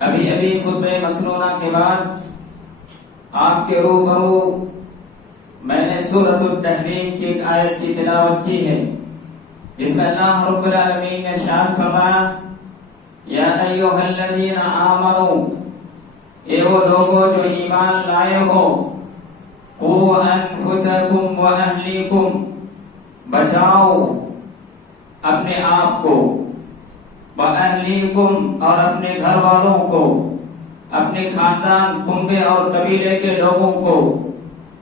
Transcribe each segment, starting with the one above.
ابھی ابھی خطبہ مسنونہ کے بعد آپ کے روبرو میں نے سورۃ التحریم کی ایک آیت کی تلاوت کی ہے، جس میں اللہ رب العالمین نے ارشاد فرمایا، یا ایھا الذین آمنوا، اے وہ لوگوں جو ایمان لائے ہو، قوا انفسکم واہلیکم، بچاؤ اپنے آپ کو، واہلیکم اور اپنے گھر والوں کو، اپنے خاندان کنبے اور قبیلے کے لوگوں کو،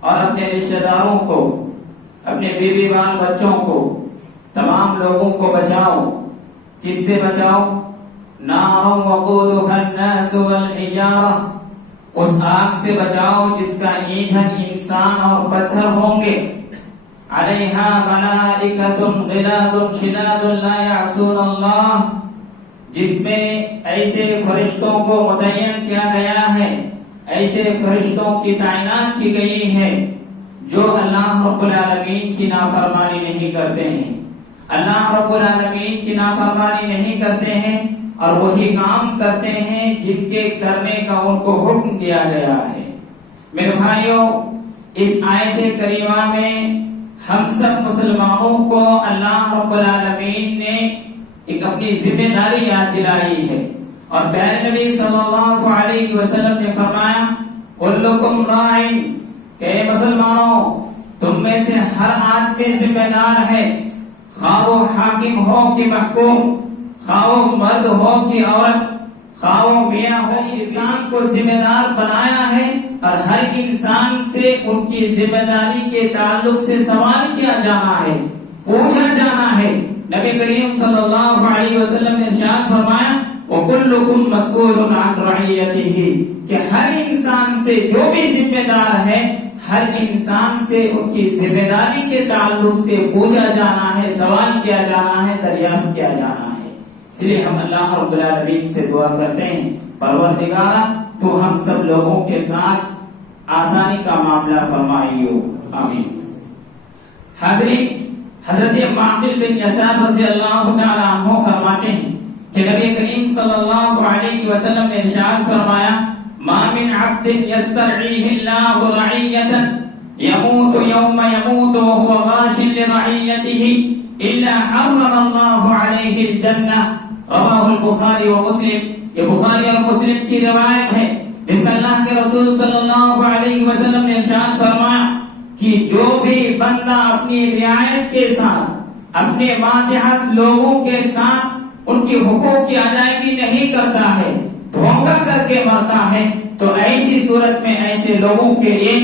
اور اپنے رشتہ داروں کو، اپنے بیوی بال بچوں کو، تمام لوگوں کو بچاؤ۔ کس سے بچاؤ؟ نار وقودها الناس والحجارہ، اس آگ سے بچاؤ جس کا ایندھن انسان اور پتھر ہوں گے، علیہا ملائکۃ غلاظ شداد لا یعصون اللہ، جس میں ایسے فرشتوں کو متعین کیا گیا ہے، ایسے فرشتوں کی تعینات کی گئی ہے جو اللہ رب العالمین کی نافرمانی نہیں کرتے ہیں، اللہ رب العالمین کی نافرمانی نہیں کرتے ہیں اور وہی کام کرتے ہیں جن کے کرنے کا ان کو حکم دیا گیا ہے۔ میرے بھائیوں، اس آیت کریمہ میں ہم سب مسلمانوں کو اللہ رب العالمین نے ایک اپنی ذمہ داری یاد دلائی ہے، اور پیارے نبی صلی اللہ علیہ وسلم نے فرمایا، کلکم راع، کہ اے مسلمانوں تم میں سے ہر آدمی ذمہ دار ہے، خواہ وہ حاکم ہو کہ محکوم، خواہ وہ مرد ہو کہ عورت، خواہ وہ میاں ہو، انسان کو ذمہ دار بنایا ہے اور ہر انسان سے ان کی ذمہ داری کے تعلق سے سوال کیا جانا ہے، پوچھا جانا ہے۔ نبی کریم صلی اللہ علیہ وسلم نے ارشاد فرمایا، وَكُلُّكُمْ مَسْئُولٌ عَنْ رَعِيَّتِهِ، کہ ہر انسان سے جو بھی ذمہ دار ہے، ہر انسان سے ان کی ذمہ داری کے تعلق سے پوچھا جانا ہے، سوال کیا جانا ہے، دریافت کیا جانا ہے۔ اس لیے ہم اللہ رب العالمین سے دعا کرتے ہیں، پروردگارا تو ہم سب لوگوں کے ساتھ آسانی کا معاملہ فرمائیو، آمین۔ حاضرین، حضرت معقل بن یسار رضی اللہ تعالی عنہ فرماتے ہیں کہ نبی کریم صلی اللہ علیہ وسلم نے ارشاد فرمایا، ما من عبد یسترعیہ اللہ رعیۃ یموت یوم یموت وهو غاش لرعیتہ الا حرم اللہ علیہ الجنہ، رواہ البخاری ومسلم۔ یہ بخاری اور مسلم کی روایت ہے، جس میں اللہ کے رسول صلی اللہ علیہ وسلم نے ارشاد فرمایا کہ جو بھی بندہ اپنی رعایت کے ساتھ، اپنے ماتحت لوگوں کے ساتھ ان کی حقوق کی ادائیگی نہیں کرتا ہے، دھوکہ کر کے مرتا ہے، تو ایسی صورت میں ایسے لوگوں کے لیے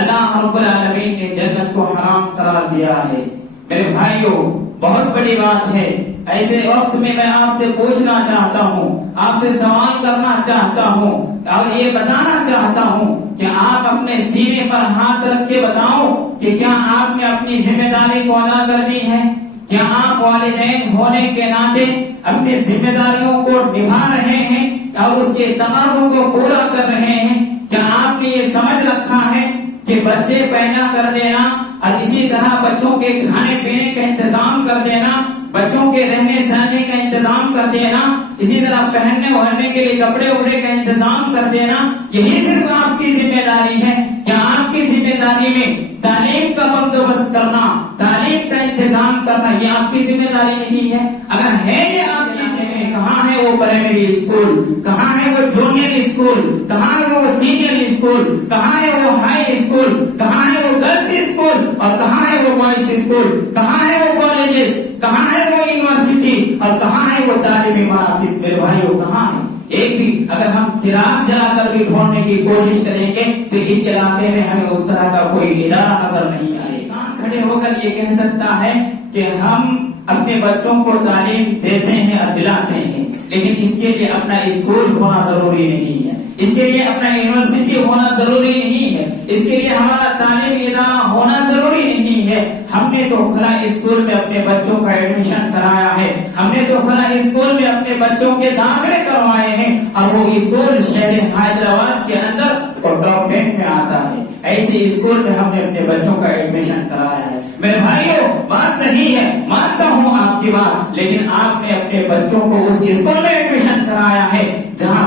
اللہ رب العالمین نے جنت کو حرام قرار دیا ہے۔ میرے بھائیوں، بہت بڑی بات ہے۔ ایسے وقت میں آپ سے پوچھنا چاہتا ہوں، آپ سے سوال کرنا چاہتا ہوں اور یہ بتانا چاہتا ہوں کہ آپ اپنے سینے پر ہاتھ رکھ کے بتاؤ کہ کیا آپ نے اپنی ذمہ داری کو ادا کر دی ہے؟ کیا آپ والدین ہونے کے ناطے اپنی ذمہ داریوں کو نبھا رہے ہیں اور اس کے تقاضوں کو پورا کر رہے ہیں؟ کیا آپ نے یہ سمجھ رکھا ہے کہ بچے پیدا کر دینا اور اسی طرح بچوں کے کھانے پینے کا انتظام کر دینا، بچوں کے رہنے سہنے کا انتظام کر دینا، اسی طرح پہننے اوڑھنے کے لیے کپڑے وپڑے کا انتظام کر دینا، یہی صرف آپ کی ذمہ داری ہے؟ کیا آپ کی ذمہ داری میں تعلیم کا بندوبست کرنا، تعلیم کا انتظام کرنا یہ آپ کی ذمہ داری نہیں ہے؟ اگر ہے یہ آپ کی ذمہ، کہاں ہے وہ پرائمری اسکول، کہاں ہے وہ جونیئر اسکول، کہاں ہے وہ سینئر اسکول، کہاں ہے وہ ہائی اسکول، کہاں ہے وہ گرلس اسکول اور کہاں ہے وہ بوائز اسکول، کہاں ہے وہ کالجز، کہاں ہے وہ یونیورسٹی اور کہاں ہے وہ تعلیمی مراکز؟ میرے بھائیوں، کہاں ہے؟ ایک بھی اگر ہم چراغ جلا کر بھی ڈھونڈنے کی کوشش کریں گے تو اس علاقے میں ہمیں اس طرح کا کوئی ادارہ نظر نہیں آئے۔ انسان کھڑے ہو کر یہ کہہ سکتا ہے کہ ہم اپنے بچوں کو تعلیم دیتے ہیں اور دلاتے ہیں، لیکن اس کے لیے اپنا اسکول ہونا ضروری نہیں ہے، اس کے لیے اپنا یونیورسٹی ہونا ضروری نہیں ہے، اس کے لیے ہمارا تعلیمی ادارہ ہونا ضروری نہیں ہے۔ ہم نے تو کھلا اسکول میں اپنے بچوں کا ایڈمیشن کرایا ہے، ہم نے تو کھلا اسکول میں اپنے بچوں کے داخلے کروائے ہیں، اور وہ اسکول شہر حیدرآباد کے اندر ٹاپ 10 میں آتا ہے۔ ایسے اسکول میں ہم نے اپنے بچوں کا ایڈمیشن کرایا ہے۔ میرے بھائیوں، بات صحیح ہے، مانتا ہوں آپ کی بات، لیکن آپ نے اپنے بچوں کو اس اسکول میں ایڈمیشن کرایا ہے جہاں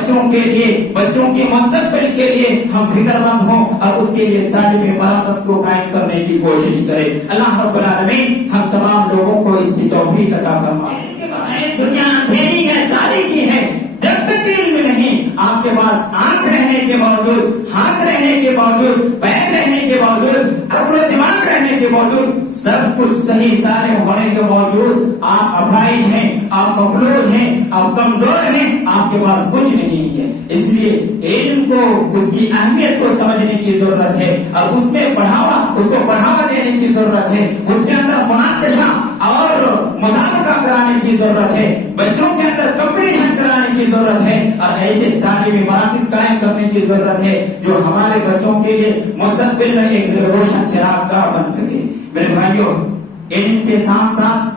بچوں کے لیے، بچوں کے مستقبل کے لیے ہم فکر مند ہوں اور اس کے لیے تعلیم مراکز کو قائم کرنے کی کوشش کریں۔ اللہ رب العالمین ہم تمام لوگوں کو اس کی توفیق عطا فرمائے۔ دنیا اندھیری ہے، تاریکی ہے، جب تک علم نہیں، آپ کے پاس آنکھ رہنے کے باوجود، ہاتھ رہنے کے باوجود، پیر رہنے کے باوجود، عقل و دماغ رہنے کے باوجود، سب کچھ صحیح سالم ہونے کے باوجود آپ اپاہج ہیں، آپ مغلوب ہیں، آپ کمزور ہیں، آپ کے پاس کچھ نہیں ہے۔ اس لیے علم کو، اس کی اہمیت کو سمجھنے کی ضرورت ہے اور اس کو بڑھاوا دینے کی ضرورت ہے، اس کے اندر مناقشہ اور مسابقہ کرانے کی ضرورت ہے، بچوں کے اندر کمپٹیشن کرانے کی ضرورت ہے اور ایسے تعلیمی مراکز قائم کرنے کی ضرورت ہے جو ہمارے بچوں کے لیے مستقبل میں ایک روشن چراغ کا بن سکے۔ میرے بھائیوں، علم کے ساتھ ساتھ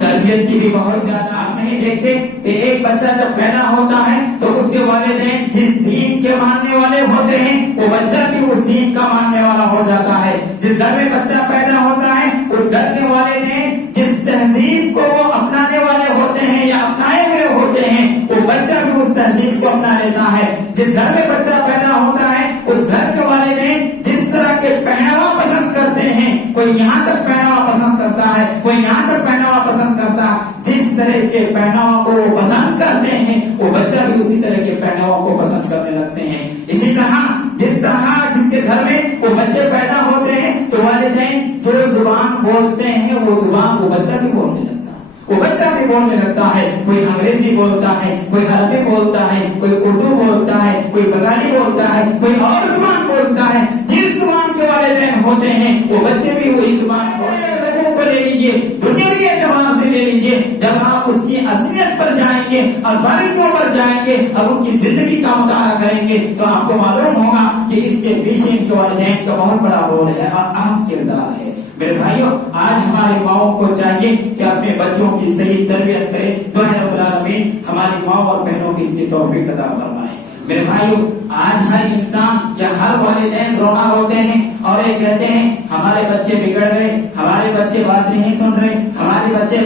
تربیت کی بھی بہت زیادہ آپ نہیں دیکھتے کہ ایک بچہ جب پیدا ہوتا ہے تو اس کے والدین جس دین کے ماننے والے ہوتے ہیں وہ بچہ بھی اس دین کا ماننے والا ہو جاتا ہے۔ جس گھر میں بچہ پیدا ہوتا ہے اس گھر کے والدین جس تہذیب کو وہ اپنانے والے ہوتے ہیں یا اپنائے ہوئے ہوتے ہیں وہ بچہ بھی اس تہذیب کو اپنا لیتا ہے۔ جس گھر میں بچہ پیدا ہوتا ہے اس گھر کے والدین جس طرح کے پہناوا پسند کرتے ہیں، کوئی یہاں تک پہناوا پسند کرتا ہے، کوئی یہاں تک پہناوا پسند کرتا ہے، جس طرح کے پہناوا کو پسند کرتے ہیں وہ بچہ بھی اسی طرح کے پہناوا کو پسند کرنے لگتے ہیں۔ اسی طرح جس کے گھر میں وہ بچے پیدا ہوتے ہیں تو والدین جو زبان بولتے ہیں وہ زبان وہ بچہ بھی بولنے لگتا ہے، وہ بچہ بھی بولنے لگتا ہے۔ کوئی انگریزی بولتا ہے، کوئی عربی بولتا ہے، کوئی اردو بولتا ہے، کوئی بنگالی بولتا ہے، کوئی اور زبان بولتا ہے۔ جس زبان کے والدین ہوتے ہیں وہ بچے بھی وہی زبان بولتے ہیں۔ لوگوں کو لے لیجیے، دنیاوی اعتبار سے لے لیجیے، جب آپ اس کی اصلیت پر جائیں گے اور باریکیوں پر جائیں گے اور ان کی زندگی کا مطالعہ کریں گے تو آپ کو معلوم ہوگا کہ اس کے پیچھے ان کے والدین کا بہت بڑا رول ہے اور اہم کردار ہے۔ میرے بھائیوں، آج ہماری ماؤں کو چاہیے کہ اپنے بچوں کی صحیح تربیت کرے۔ دعائیں رب العالمین ہماری ماؤں اور بہنوں کی اس کی توفیق عطا فرمائے۔ میرے بھائیوں، آج ہر انسان یا ہر والدین رونا ہوتے ہیں اور یہ کہتے ہیں ہمارے بچے بگڑ گئے، ہمارے بچے بات نہیں سن رہے، ہمارے بچے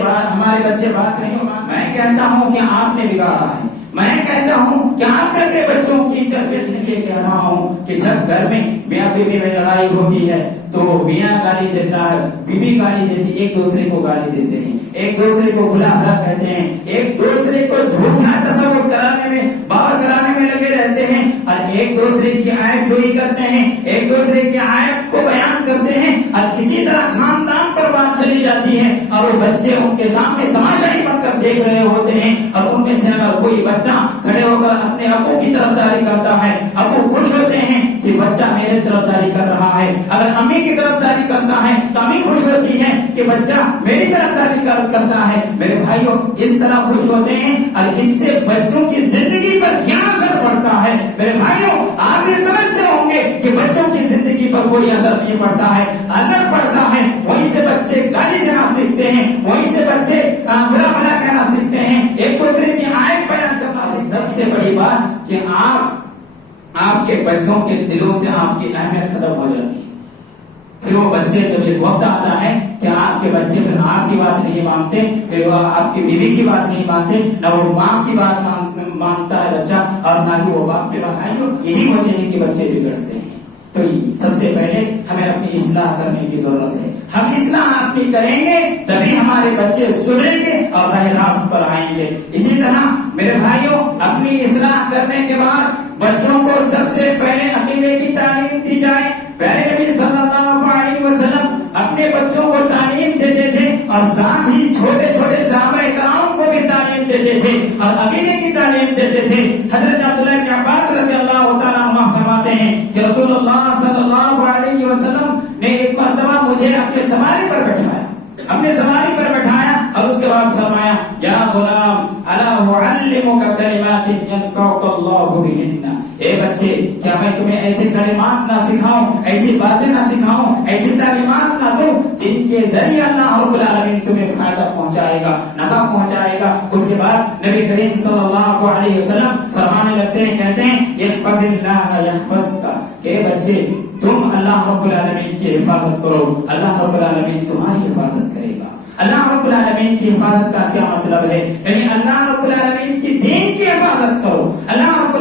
بات نہیں۔ میں کہتا ہوں کہ آپ نے بگاڑا ہے، میں کہتا ہوں کہ آپ نے اپنے بچوں کی تربیت اس لیے کہہ رہا ہوں کہ جب گھر میں میاں بیوی میں لڑائی ہوتی ہے تو میاں گالی دیتا ہے، بیوی گالی دیتی، ایک دوسرے کو گالی دیتے ہیں، ایک دوسرے کو بھلا بھلا کہتے ہیں، ایک دوسرے کو جھوٹا تصور کرانے میں باور کرانے میں لگے رہتے ہیں اور ایک دوسرے کی عیب جوئی کرتے ہیں، ایک دوسرے کی عیب کو بیان کرتے ہیں اور اسی طرح خاندان پر بات چلی جاتی ہے اور وہ بچے ان کے سامنے تماشا ہی بن کر دیکھ رہے ہوتے ہیں اور ان میں سے اگر کوئی بچہ کھڑے ہو کر اپنے ابو کی طرفداری کرتا ہے، ابو خوش ہوتے ہیں کہ بچہ میرے طرفداری کر رہا ہے، اگر امی کی طرفداری کرتا ہے تو امی خوش ہوتی ہے کہ بچہ میری طرفداری کرتا ہے۔ میرے بھائیوں، اس طرح خوش ہوتے ہیں اور اس سے بچوں کی زندگی پر کیا اثر پڑتا ہے؟ میرے بھائیوں، آپ یہ سمجھتے ہوں گے کہ بچوں کی زندگی پر کوئی اثر نہیں پڑتا ہے، اثر پڑتا ہے۔ وہیں سے بچے گالی دینا سیکھتے ہیں، وہیں سے بچے برا بھلا کہنا سیکھتے ہیں، ایک دوسرے کی عیب بیان کرنا سیکھتے ہیں۔ سب سے بڑی بات کہ آپ کے بچوں کے دلوں سے آپ کی اہمیت ختم ہو جاتی ہے۔ پھر وہ بچے جب ایک وقت آتا ہے کہ آپ کے بچے پھر آپ کی بات نہیں مانتے، پھر وہ آپ کی بیوی کی بات نہیں مانتے، نہ وہ ماں کی بات مانتا ہے بچہ اور نہ ہی وہ باپ کی بات۔ یہی وجہ ہے کہ بچے بگڑتے ہیں۔ تو سب سے پہلے ہمیں اپنی اصلاح کرنے کی ضرورت ہے۔ ہم اصلاح اپنی کریں گے تبھی ہمارے بچے سدھریں گے اور راہ راست پر آئیں گے۔ اسی طرح میرے بھائیوں، اپنی اصلاح کرنے کے بعد بچوں کو سب سے پہلے عقیدے کی تعلیم دی جائے۔ پیارے نبی صلی اللہ علیہ وسلم اپنے بچوں کو تعلیم دیتے تھے اور ساتھ ہی چھوٹے چھوٹے صحابہ کرام کو بھی تعلیم دیتے تھے اور عقیدے کی تعلیم دیتے تھے۔ حضرت عبداللہ بن عباس رضی اللہ تعالیٰ عنہ فرماتے ہیں کہ رسول اللہ صلی اللہ علیہ وسلم نے ایک مرتبہ مجھے اپنے سواری پر بٹھایا اور اس کے بعد فرمایا یا غلام الا اعلمک کلمات ينفعك اللہ بہن۔ اے بچے، کیا میں تمہیں ایسے کلمات نہ سکھاؤں، ایسی باتیں نہ سکھاؤں، ایسی تعلیمات نہ دوں جن کے ذریعے اللہ رب العالمین تمہیں فائدہ پہنچائے گا، نفع پہنچائے گا۔ اس کے بعد نبی کریم صلی اللہ علیہ وسلم فرمانے لگتے ہیں، کہتے ہیں احفظ اللہ یحفظک، کہ بچے تم اللہ رب العالمین کی حفاظت کرو، اللہ رب العالمین تمہاری حفاظت کرے گا۔ اللہ رب العالمین کی حفاظت کا کیا مطلب ہے؟ یعنی اللہ رب العالمین کی دین کی حفاظت کرو، اللہ رب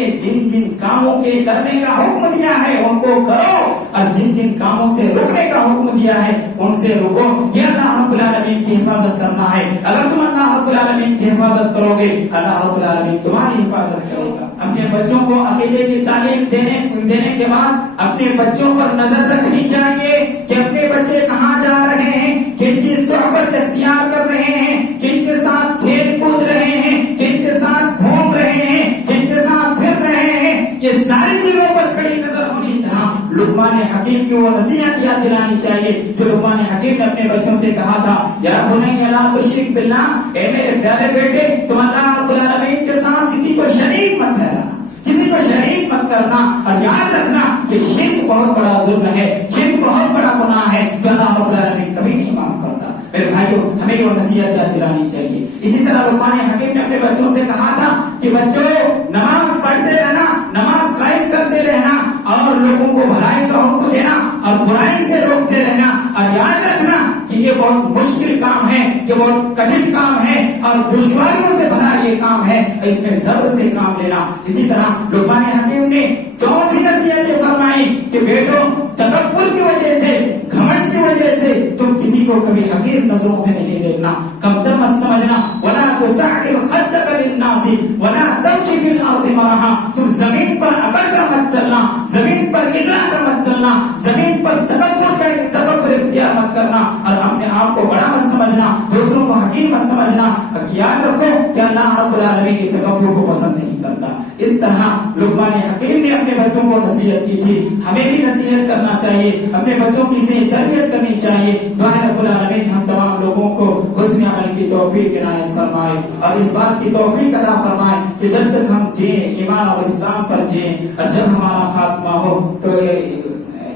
لیے جن جن کاموں کے کرنے کا حکم دیا ہے ان کو کرو اور جن جن کاموں سے رکنے کا حکم دیا ہے ان سے رکو. یہ اللہ رب العالمین کی حفاظت کرنا ہے. اگر تم اللہ رب العالمین کی حفاظت کرو گے اللہ رب العالمین تمہاری حفاظت کرے گا. اپنے بچوں کو عقیدے کی تعلیم دینے کے بعد اپنے بچوں پر نظر رکھنی چاہیے کہ اپنے بچے کہاں جا رہے ہیں, کن کی صحبت اختیار کر رہے ہیں, کن کے ساتھ کھیل کود رہے ہیں, کن کے ساتھ گھوم رہے ہیں, کن کے ساتھ پھر رہے ہیں. یہ ساری چیزوں پر کڑی نظر ہونی چاہیے. لقمان حکیم کی وہ نصیحت یاد دلانی چاہیے جو لقمان حکیم نے اپنے بچوں سے کہا تھا, یا بنی لا تشرک باللہ, اے میرے پیارے بیٹے تم اللہ رب العالمین کے ساتھ کسی کو شریک مت ٹھہرانا, کسی کو شریک مت کرنا. اور یاد رکھنا کہ شرک بہت بڑا ظلم ہے, شرک بہت بڑا گناہ ہے جو اللہ رب العالمین کبھی نہیں معاف کرتا. میرے بھائیو ہمیں وہ نصیحت یاد دلانی چاہیے. اسی طرح لقمان حکیم نے اپنے بچوں سے کہا تھا کہ بچوں نماز پڑھتے رہنا, نماز قائم کرتے رہنا اور لوگوں کو بھلائی کا حکم دینا اور برائی سے روکتے رہنا. اور یاد رکھنا کہ یہ بہت مشکل کام ہے, یہ بہت کٹھن کام ہے اور دشواریوں سے بھرا یہ کام ہے, اس میں صبر سے کام لینا. اسی طرح لقمان حکیم نے چوتھی نصیحت یہ فرمائی کہ بیٹو تکبر کی وجہ سے, گھمنڈ کی وجہ سے تم کسی کو کبھی حقیر نظروں سے نہیں دیکھنا, کمتر مت سمجھنا. ولا تسعر خدك للناس ولا تمشي في الارض مرحا, تم زمین پر اکڑ کر مت چلنا, زمین پر اگلا کر مت چلنا, زمین پر تکبر اختیار مت کرنا اور اپنے آپ کو بڑا مت سمجھنا, دوسروں کو حقیر مت سمجھنا. یاد رکھو کہ اللہ رب العالمین کی تکبر کو پسند نہیں کرتا. اس طرح لقمان حکیم نے اپنے بچوں کو نصیحت کی تھی, ہمیں بھی نصیحت کرنا چاہیے, اپنے بچوں کی صحیح تربیت کرنی چاہیے. دعائے رب العالمین ہم تمام لوگوں کو حسن عمل کی توفیق عنایت فرمائے اور اس بات کی توفیق عطا فرمائے کہ جب تک ہم جئیں ایمان اور اسلام پر جئیں, اور جب ہمارا خاتمہ ہو تو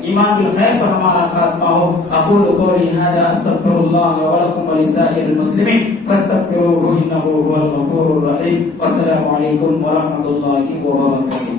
ایمان بالخیر پر ہمارا خاتمہ ہو. اقول قولی هذا استغفر الله ولكم ولسائر المسلمين فاستغفروه انه هو الغفور الرحيم. والسلام علیکم ورحمۃ اللہ وبرکاتہ.